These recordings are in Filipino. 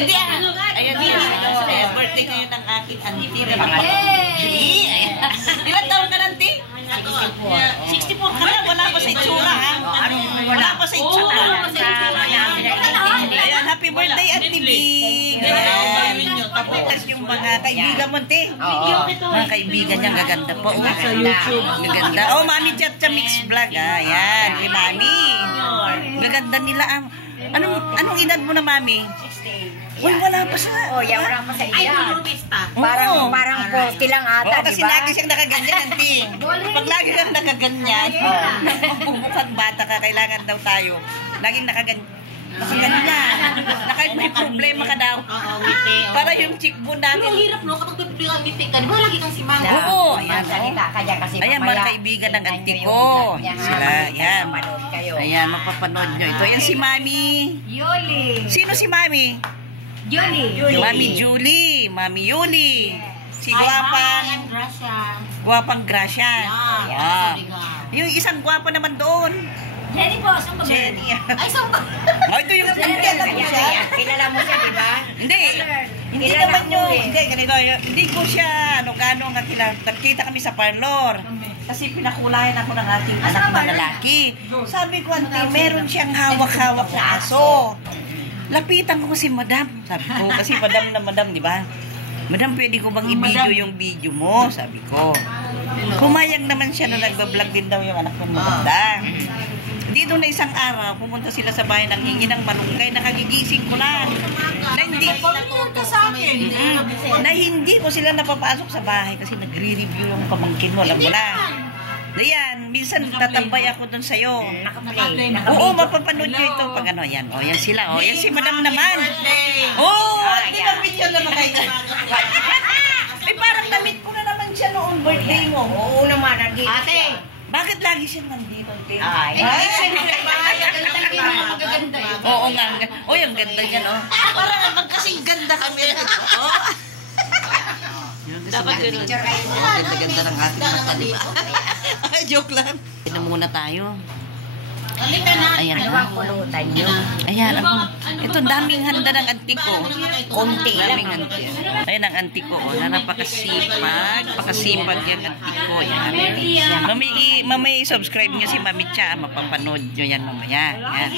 Hindi ayun yan. Birthday ngayon ng aking auntie. Ilan taon ka ng auntie? 64 ka na, wala pa sa itsura ha? Wala pa sa itsura. Ayan, happy birthday Auntie Big. Tapos yung mga kaibigan mo, Auntie. Mga kaibigan niya, gaganda po. Gaganda. Oh, Mami Chacha Mix Vlog. Ayan, si Mami. Gaganda nila. Anong edad mo na, Mami? 68. Uy, wala pa sa... Oh, yan, wala pa sa edad. Parang 40 lang ata, diba? Kasi lagi siyang nakaganyan, Auntie. Pag lagi siyang nakaganyan, magbubukang bata ka, kailangan daw tayo. Laging nakaganyan. Kahit may problema ka daw. Para yung cheekbone natin. Ang hirap no, kapag ngiti ka, di ba lagi kang simang? Oo, ayan. Ayan, mga kaibigan ng auntie ko. Sila, ayan. Ayan, mapapanood nyo. Ito, yan si Mami. Yuli. Sino si Mami? Julie. Mami Julie. Mami Yuli. Si Guwapang Gracia. Yung isang guwapo naman doon. Jenny po, saan ba? Jenny. Ay, saan ba? Oh, ito yung kilala mo siya. Kilala mo siya, di ba? Hindi naman yun. Hindi, ganito. Hindi ko siya, gano'n nga kilala. Nagkita kami sa parlor. Kasi pinakulayan ako ng aking anak na lalaki. Sabi ko, Auntie, meron siyang hawak-hawak na aso. Lapitan ko si Madam. Sabi ko, kasi Madam, di ba? Madam, pwede ko bang i-video yung video mo? Sabi ko. Pumayag naman siya na nagbablog din daw yung anak ng maganda. Dito na isang araw, pumunta sila sa bahay ng hingi ng malunggay, nakagigising ko lang. Na hindi ko sila napapasok sa bahay kasi nagre-review yung pamangkin mo, alam mo na. Ayan, minsan tatambay ako dun sa'yo. Oo, mapapanood nyo ito pag ano, yan. O, yan sila. O, yan si Madam naman. Oo, di ba picture naman kayo? Ay, parang damit ko na naman siya noong birthday mo. Oo naman, nandito siya. Bakit lagi siya nandito? Ay, oo nga. O, yung ganda niya, no? Parang magkasing ganda kami. Dapat picture kayo. Ganda-ganda ng ating mata, di ba? Ay, joke lang. Ito muna tayo. Ayan ang pulutan nyo. Ayan, ito daming handa ng auntie ko. Konti lang. Ayan ang auntie ko, na napakasipag. Pakasipag yung auntie ko. Ayan. Mamay subscribe nyo si Mami Cha. Mapapanood nyo yan mamaya. Ayan.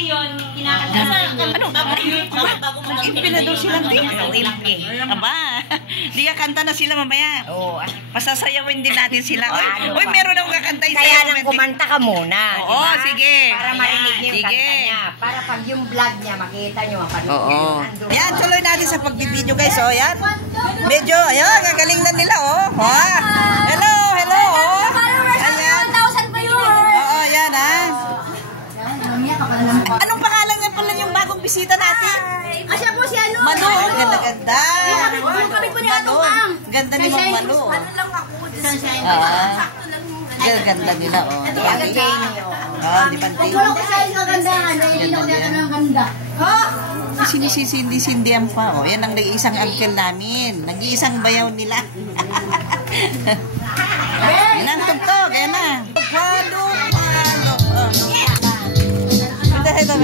Ano? Impi na daw sila. Aba, di ka kanta na sila mamaya. Oo. Pasasayawin din natin sila. Uy, meron akong kakantay sa'yo. Kaya lang kumanta ka muna. Oo, sige. Para marinig niyo yung kanta niya. Para pag yung vlog niya, makita niyo, mapanood niyo. Yan, tuloy natin sa pag-video guys. O, yan. Medyo, ayan, gagaling na nila, oh. Hello, oh. Ayan. 1,000 pa yun. Oo, yan, ha. Anong pangalan nga pala yung bagong bisita natin? Siya po si ano? Manu, ganda-ganda. Yung kami po niya itong ang. Ganda ni Ma'am Manu. Ano lang ako. Sakto lang. Ganda nila, oh. Ito ang Jenny, Oh, di ba? Huwag mo lang ko sa'yo kagandahan. Dahil hindi ako niya ng ganda. Sinisindi-sindihan pa, oh. Yan ang nag-iisang uncle namin. Nag-iisang bayaw nila. Yan ang tugtog, yan na. Palo. Ito.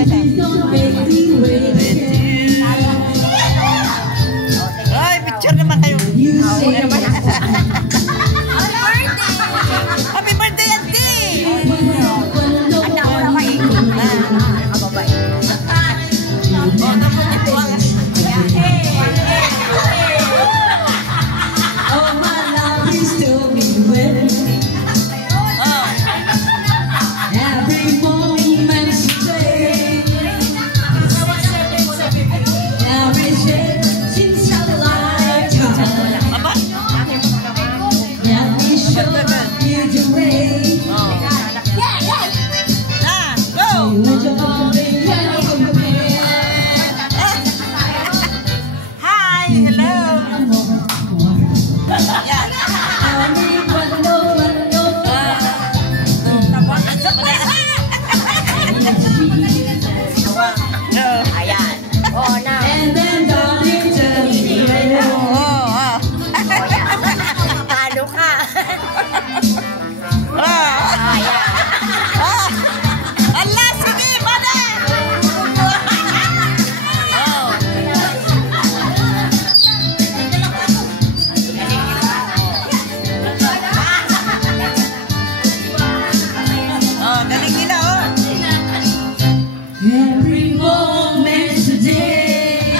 Ay, picture naman kayo. Happy birthday, auntie! Anak ko na kayo. Nakababay.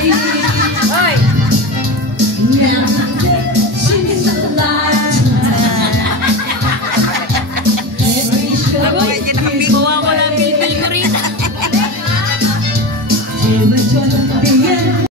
Thank you.